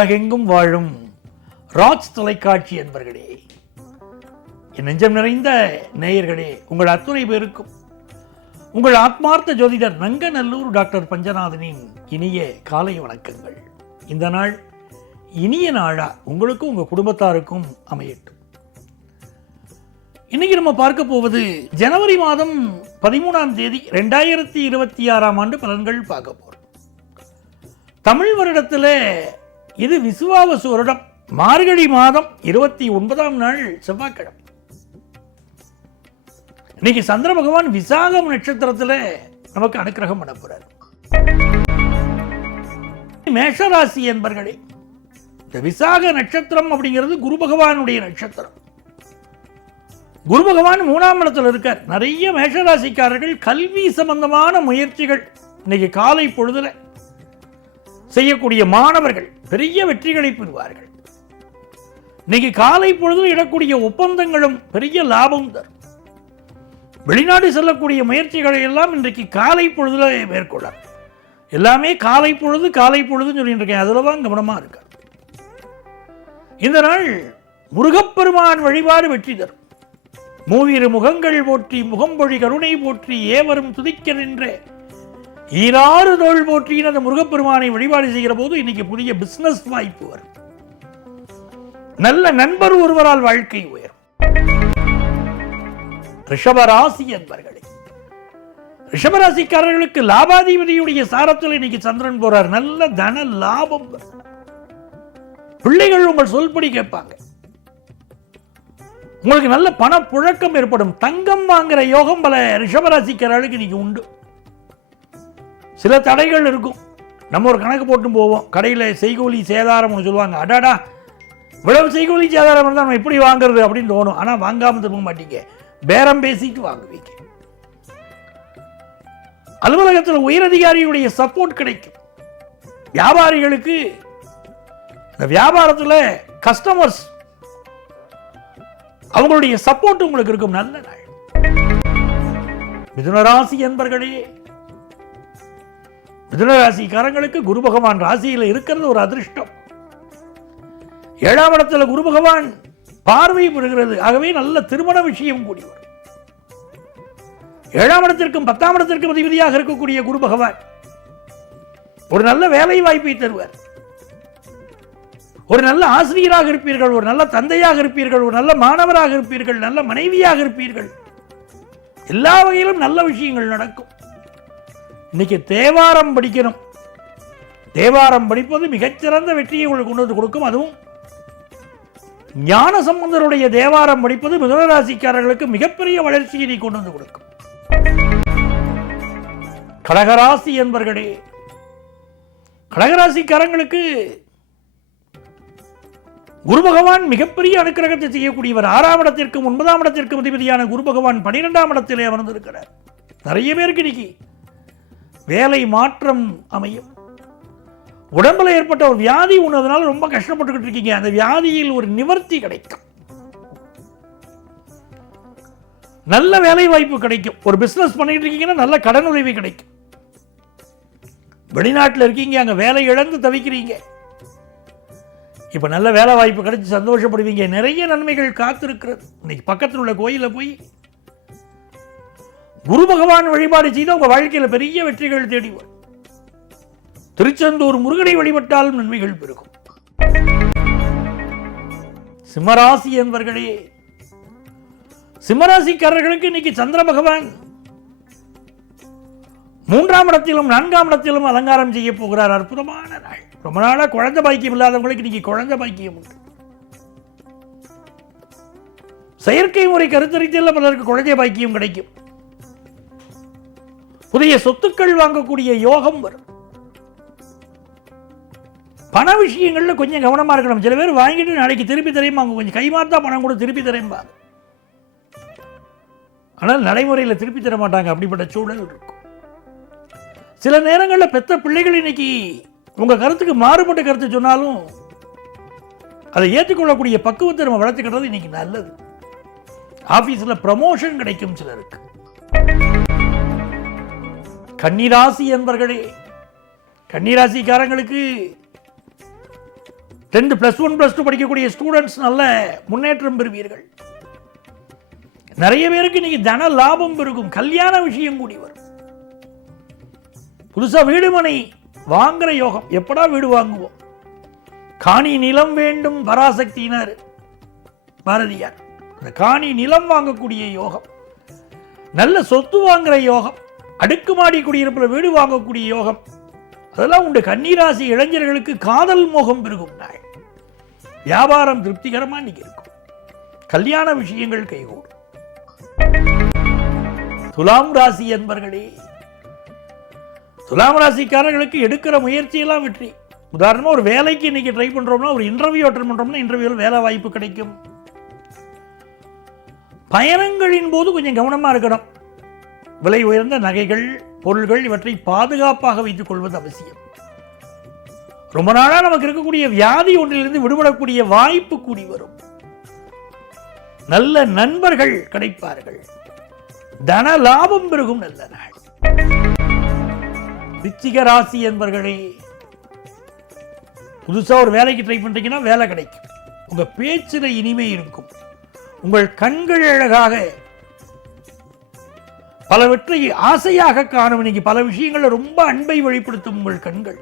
உலகெங்கும் வாழும் ராஜ் தொலைக்காட்சி என்பர்களே, என் நெஞ்சம் நிறைந்த நேயர்களே, உங்கள் அத்துணை பேருக்கும் உங்கள் ஆத்மார்த்த ஜோதிடர் நங்கநல்லூர் டாக்டர் பஞ்சநாதனின் இனிய காலை வணக்கங்கள். இந்த நாள் இனிய நாளா உங்களுக்கும் உங்கள் குடும்பத்தாருக்கும் அமையட்டும். இன்னைக்கு நம்ம பார்க்க போவது ஜனவரி மாதம் 13ஆம் தேதி 2026ஆம் ஆண்டு பலன்கள் பார்க்க போறோம். தமிழ் வருடத்தில் இது விசுவாவசு வருடம், மார்கழி மாதம் 29ஆம் நாள் செவ்வாய்க்கிழமை. இன்னைக்கு சந்திர பகவான் விசாகம் நட்சத்திரத்தில் நமக்கு அனுக்கிரகம் பண்ண போறார். மேஷராசி என்பர்களே, இந்த விசாக நட்சத்திரம் அப்படிங்கிறது குரு பகவானுடைய நட்சத்திரம். குரு பகவான் 3ஆம் இடத்துல இருக்கார். நிறைய மேஷராசிக்காரர்கள் கல்வி சம்பந்தமான முயற்சிகள் இன்னைக்கு காலை பொழுதுல செய்யக்கூடிய மாணவர்கள் பெரிய வெற்றிகளை பெறுவார்கள். இன்னைக்கு காலை பொழுதில் இடக்கூடிய ஒப்பந்தங்களும் பெரிய லாபம் தரும். வெளிநாடு செல்லக்கூடிய முயற்சிகளை எல்லாம் இன்றைக்கு காலை பொழுதுல மேற்கொள்ள. எல்லாமே காலை பொழுதுன்னு சொல்லிட்டு இருக்கேன், அதுல தான் கவனமா இருக்க. இந்த நாள் முருகப்பெருமான் வழிபாடு வெற்றி தரும். மூவிரு முகங்கள் போற்றி, முகம்பொழி கருணை போற்றி, ஏவரும் துதிக்க நின்ற ஈராறு தோள் போற்றின்னு அந்த முருகப்பெருமானை வழிபாடு செய்கிற போது இன்னைக்கு புதிய பிசினஸ் வாய்ப்பு வரும். நல்ல நண்பர் ஒருவரால் வாழ்க்கை உயரும். ரிஷபராசி என்பர்களே, ரிஷபராசிக்காரர்களுக்கு லாபாதிபதியுடைய சாரத்தில் இன்னைக்கு சந்திரன் போறார். நல்ல தன லாபம். பிள்ளைகள் உங்கள் சொல்படி கேட்பாங்க. உங்களுக்கு நல்ல பண புழக்கம் ஏற்படும். தங்கம் வாங்குற யோகம் பல ரிஷபராசிக்காரர்களுக்கு இன்னைக்கு உண்டு. சில தடைகள் இருக்கும். நம்ம ஒரு கணக்கு போட்டு போவோம். கடையில் செய்கூலி சேதாரம் சொல்லுவாங்க. அடாடா, இவ்வளவு செய்கூலி சேதாரம் இருந்தால் நம்ம எப்படி வாங்குறது அப்படின்னு தோணும். ஆனால் வாங்காமல் திரும்ப மாட்டீங்க, பேரம் பேசிட்டு வாங்குவீங்க. அலுவலகத்தில் உயரதிகாரியுடைய சப்போர்ட் கிடைக்கும். வியாபாரிகளுக்கு இந்த வியாபாரத்தில் கஸ்டமர்ஸ் அவங்களுடைய சப்போர்ட் உங்களுக்கு இருக்கும். நல்ல நாள். மிதுனராசி என்பர்களே, மிதுனராசிக்காரங்களுக்கு குரு பகவான் ராசியில் இருக்கிறது ஒரு அதிர்ஷ்டம். 7ஆம் இடத்துல குரு பகவான் பார்வை பெறுகிறது. ஆகவே நல்ல திருமண விஷயம் கூடி வரும். 7ஆம் இடத்திற்கும் 10ஆம் இடத்திற்கும் அதிபதியாக இருக்கக்கூடிய குரு பகவான் ஒரு நல்ல வேலை வாய்ப்பை தருவார். ஒரு நல்ல ஆசிரியராக இருப்பீர்கள், ஒரு நல்ல தந்தையாக இருப்பீர்கள், ஒரு நல்ல மாணவராக இருப்பீர்கள், நல்ல மனைவியாக இருப்பீர்கள். எல்லா வகையிலும் நல்ல விஷயங்கள் நடக்கும். இன்னைக்கு தேவாரம் படிக்கணும். தேவாரம் படிப்பது மிகச்சிறந்த வெற்றியை உங்களுக்கு கொண்டு வந்து கொடுக்கும். அதுவும் ஞான சம்பந்தருடைய தேவாரம் படிப்பது மிதுனராசிக்காரர்களுக்கு மிகப்பெரிய வளர்ச்சியை கொண்டு வந்து கொடுக்கும். கடகராசி என்பர்களே, கடகராசிக்காரங்களுக்கு குரு பகவான் மிகப்பெரிய அனுக்கிரகத்தை செய்யக்கூடியவர். 6ஆம் இடத்திற்கும் 9ஆம் இடத்திற்கும் அதிபதியான குரு பகவான் 12ஆம் இடத்திலே அமர்ந்திருக்கிறார். நிறைய பேருக்கு இன்னைக்கு வேலை மாற்றம் அமையும். உடம்புல ஏற்பட்ட ஒரு வியாதி உணர்றதுனால ரொம்ப கஷ்டப்பட்டுக்கிட்டு இருக்கீங்க. அந்த வியாதியில் ஒரு நிவர்த்தி கிடைக்கும். நல்ல வேலை வாய்ப்பு கிடைக்கும். ஒரு பிசினஸ் பண்ணிட்டு இருக்கீங்கன்னா நல்ல கடன் உதவி கிடைக்கும். வெளிநாட்டில் இருக்கீங்க, அங்க வேலை இழந்து தவிக்கிறீங்க, இப்ப நல்ல வேலை வாய்ப்பு கிடைச்சி சந்தோஷப்படுவீங்க. நிறைய நன்மைகள் காத்திருக்கிறது. இன்னைக்கு பக்கத்தில் உள்ள கோயில போய் குரு பகவான் வழிபாடு செய்து உங்க வாழ்க்கையில பெரிய வெற்றிகள் தேடி வரும். திருச்செந்தூர் முருகனை வழிபட்டாலும் நன்மைகள் பெருகும். சிம்மராசி என்பர்களே, சிம்மராசிக்காரர்களுக்கு இன்னைக்கு சந்திர பகவான் 3ஆம் இடத்திலும் 4ஆம் இடத்திலும் அலங்காரம் செய்ய போகிறார். அற்புதமான நாள். ரொம்ப நாளா குழந்தை பாக்கியம் இல்லாதவங்களுக்கு இன்னைக்கு குழந்தை பாக்கியம் உண்டு. செயற்கை முறை கருத்தரித்தல் பலருக்கு குழந்தை பாக்கியம் கிடைக்கும். புதிய சொத்துக்கள் வாங்கக்கூடிய யோகம் வரும். பண விஷயங்கள்ல கொஞ்சம் கவனமா இருக்கணும். சில பேர் வாங்கிட்டு நாளைக்கு திருப்பி தரையும் கொஞ்சம் கைமாத்தா பணம் கூட திருப்பி தரையும்பா, ஆனால் நடைமுறையில் திருப்பி தர மாட்டாங்க. அப்படிப்பட்ட சூழல் இருக்கும். சில நேரங்களில் பெற்ற பிள்ளைகள் இன்னைக்கு உங்க கருத்துக்கு மாறுபட்ட கருத்து சொன்னாலும் அதை ஏற்றுக்கொள்ளக்கூடிய பக்குவத்தை நம்ம வளர்த்துக்கிறது இன்னைக்கு நல்லது. ஆபீஸ்ல ப்ரமோஷன் கிடைக்கும் சிலருக்கு. கன்னிராசி என்பர்களே, கன்னிராசிக்காரங்களுக்கு 10th +1 +2 படிக்கக்கூடிய ஸ்டூடெண்ட்ஸ் நல்ல முன்னேற்றம் பெறுவீர்கள். நிறைய பேருக்கு இன்னைக்கு தன லாபம் பெருகும். கல்யாண விஷயம் கூடி வரும். புதுசா வீடு மனை வாங்குற யோகம். எப்படா வீடு வாங்குவோம்? காணி நிலம் வேண்டும் பராசக்தியினர் பாரதியார். அந்த காணி நிலம் வாங்கக்கூடிய யோகம், நல்ல சொத்து வாங்குற யோகம், அடுக்குமாடி குடியிருப்பில் வீடு வாங்கக்கூடிய யோகம், அதெல்லாம் உண்டு. கன்னிராசி இளைஞர்களுக்கு காதல் மோகம் பெருகும் நாள். வியாபாரம் திருப்திகரமா இன்னைக்கு இருக்கும். கல்யாண விஷயங்கள் கைகூடும். துலாம் ராசி என்பர்களே, துலாம் ராசிக்காரர்களுக்கு எடுக்கிற முயற்சியெல்லாம் வெற்றி. உதாரணமா ஒரு வேலைக்கு இன்னைக்கு ட்ரை பண்றோம்னா, ஒரு இன்டர்வியூ அட்டெண்ட் பண்றோம்னா இன்டர்வியூவில் வேலை வாய்ப்பு கிடைக்கும். பயணங்களின் போது கொஞ்சம் கவனமா இருக்கணும். விலை உயர்ந்த நகைகள், பொருள்கள் இவற்றை பாதுகாப்பாக வைத்துக் கொள்வது அவசியம். ரொம்ப நாளா நமக்கு இருக்கக்கூடிய வியாதி ஒன்றிலிருந்து விடுபடக்கூடிய வாய்ப்பு கூடி வரும். நல்ல நண்பர்கள் கிடைப்பார்கள். தன லாபம் பெருகும் நல்ல நாள். விருச்சிக ராசி என்பர்களே, புதுசா ஒரு வேலைக்கு ட்ரை பண்றீங்கன்னா வேலை கிடைக்கும். உங்க பேச்சில இனிமை இருக்கும். உங்கள் கண்கள் அழகாக பலவற்றை ஆசையாக காணும். இன்னைக்கு பல விஷயங்கள் ரொம்ப அன்பை வெளிப்படுத்தும் உங்கள் கண்கள்.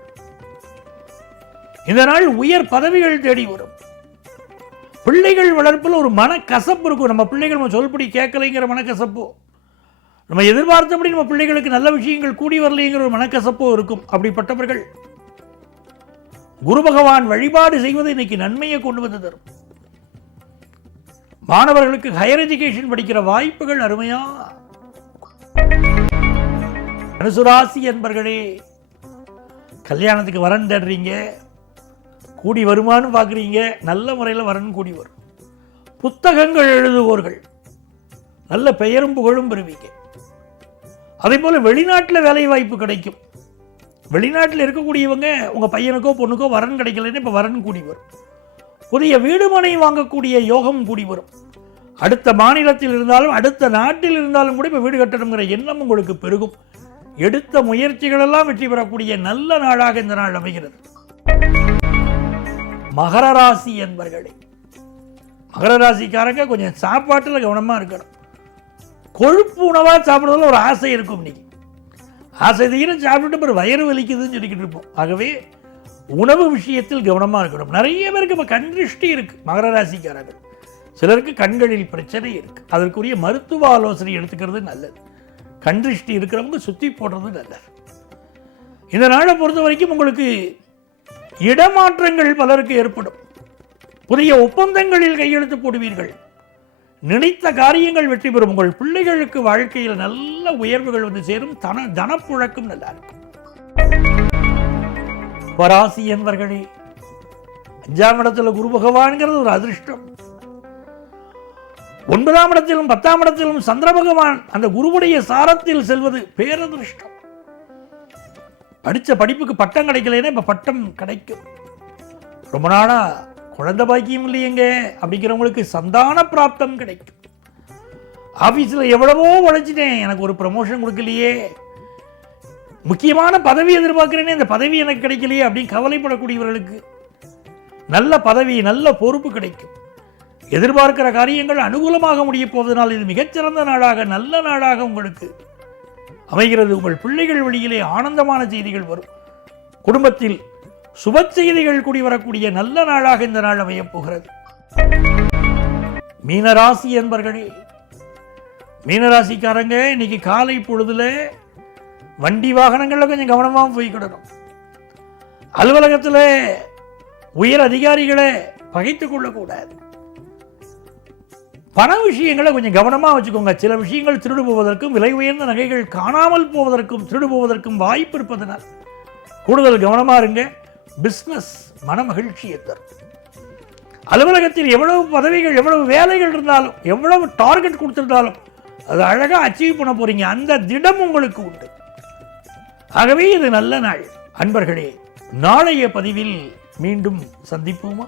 இந்த நாள் உயர் பதவிகள் தேடி வரும். பிள்ளைகள் வளர்ப்பில் ஒரு மனக்கசப்பு இருக்கும். நம்ம பிள்ளைகள் நம்ம சொல்படி கேட்கலைங்கிற மனக்கசப்போ, நம்ம எதிர்பார்த்தபடி நம்ம பிள்ளைகளுக்கு நல்ல விஷயங்கள் கூடி வரலைங்கிற ஒரு மனக்கசப்போ இருக்கும். அப்படிப்பட்டவர்கள் குரு பகவான் வழிபாடு செய்வது இன்னைக்கு நன்மையை கொண்டு வந்து தரும். மாணவர்களுக்கு ஹையர் எஜுகேஷன் படிக்கிற வாய்ப்புகள் அருமையா. தனுசுராசி என்பர்களே, கல்யாணத்துக்கு வரன் தேடுறீங்க, கூடி வருமானு பார்க்குறீங்க, நல்ல முறையில் வரன் கூடி வரும். புத்தகங்கள் எழுதுவோர்கள் நல்ல பெயரும் புகழும் பெறுவீங்க. அதே போல வெளிநாட்டில் வேலை வாய்ப்பு கிடைக்கும். வெளிநாட்டில் இருக்கக்கூடியவங்க உங்கள் பையனுக்கோ பொண்ணுக்கோ வரன் கிடைக்கலன்னு இப்போ வரன் கூடி வரும். புதிய வீடு மனை வாங்கக்கூடிய யோகம் கூடி வரும். அடுத்த மாநிலத்தில் இருந்தாலும் அடுத்த நாட்டில் இருந்தாலும் கூட இப்போ வீடு கட்டணுங்கிற எண்ணம் உங்களுக்கு பெருகும். எடுத்த முயற்சிகளெல்லாம் வெற்றி பெறக்கூடிய நல்ல நாளாக இந்த நாள் அமைகிறது. மகர ராசி என்பர்களே, மகர ராசிக்காரங்க கொஞ்சம் சாப்பாட்டில் கவனமாக இருக்கணும். கொழுப்பு உணவாக சாப்பிட்றதுல ஒரு ஆசை இருக்கும். இன்னைக்கு ஆசை தீரம் சாப்பிட்டுட்டு ஒரு வயிறு வலிக்குதுன்னு சொல்லிக்கிட்டு இருப்போம். ஆகவே உணவு விஷயத்தில் கவனமாக இருக்கணும். நிறைய பேருக்கு இப்போ கண் திருஷ்டி இருக்கு. மகர ராசிக்காரர்கள் சிலருக்கு கண்களில் பிரச்சனை இருக்கு. அதற்குரிய மருத்துவ ஆலோசனை எடுத்துக்கிறது நல்லது. கண் திருஷ்டி இருக்கிறவங்க சுத்தி போடுறது நல்லது. இந்த நாளை பொறுத்த வரைக்கும் உங்களுக்கு இடமாற்றங்கள் பலருக்கு ஏற்படும். புதிய ஒப்பந்தங்களில் கையெழுத்து போடுவீர்கள். நினைத்த காரியங்கள் வெற்றி பெறும். உங்கள் பிள்ளைகளுக்கு வாழ்க்கையில் நல்ல உயர்வுகள் வந்து சேரும். தனப்புழக்கம் நல்லா இருக்கும். பராசி என்பர்களே, 5ஆம் இடத்துல குரு பகவான்கிறது ஒரு அதிர்ஷ்டம். 9ஆம் இடத்திலும் 10ஆம் இடத்திலும் சந்திர பகவான் அந்த குருவுடைய சாரத்தில் செல்வது பேரதிர்ஷ்டம். படித்த படிப்புக்கு பட்டம் கிடைக்கலன்னா இப்ப பட்டம் கிடைக்கும். ரொம்ப நாளா குழந்தை பாக்கியம் இல்லையங்க அப்படிங்கிறவங்களுக்கு சந்தான பிராப்தம் கிடைக்கும். ஆபீஸில் எவ்வளவோ உழைச்சிட்டேன், எனக்கு ஒரு ப்ரமோஷன் கொடுக்கலையே, முக்கியமான பதவி எதிர்பார்க்கிறேனே, அந்த பதவி எனக்கு கிடைக்கலையே அப்படின்னு கவலைப்படக்கூடியவர்களுக்கு நல்ல பதவி, நல்ல பொறுப்பு கிடைக்கும். எதிர்பார்க்கிற காரியங்கள் அனுகூலமாக முடிய போவதனால் இது மிகச்சிறந்த நாளாக, நல்ல நாளாக உங்களுக்கு அமைகிறது. உங்கள் பிள்ளைகள் வழியிலே ஆனந்தமான செய்திகள் வரும். குடும்பத்தில் சுப செய்திகள் கூடி வரக்கூடிய நல்ல நாளாக இந்த நாள் அமையப் போகிறது. மீனராசி என்பர்களே, மீனராசிக்காரங்க இன்னைக்கு காலை பொழுதுல வண்டி வாகனங்கள்ல கொஞ்சம் கவனமாக போய்க்கிடணும். அலுவலகத்தில் உயர் அதிகாரிகளை பகைத்துக் கொள்ளக்கூடாது. பண விஷயங்களை கொஞ்சம் கவனமாக வச்சுக்கோங்க. சில விஷயங்கள் திருடு போவதற்கும், விலை உயர்ந்த நகைகள் காணாமல் போவதற்கும், திருடு போவதற்கும் வாய்ப்பு இருப்பதனால் கூடுதல் கவனமாக இருங்க. பிஸ்னஸ் மன மகிழ்ச்சியை தரும். அலுவலகத்தில் எவ்வளவு பதவிகள், எவ்வளவு வேலைகள் இருந்தாலும், எவ்வளவு டார்கெட் கொடுத்திருந்தாலும் அது அழகாக அச்சீவ் பண்ண போறீங்க. அந்த திடம் உங்களுக்கு உண்டு. ஆகவே இது நல்ல நாள். அன்பர்களே, நாளைய பதிவில் மீண்டும் சந்திப்போமா?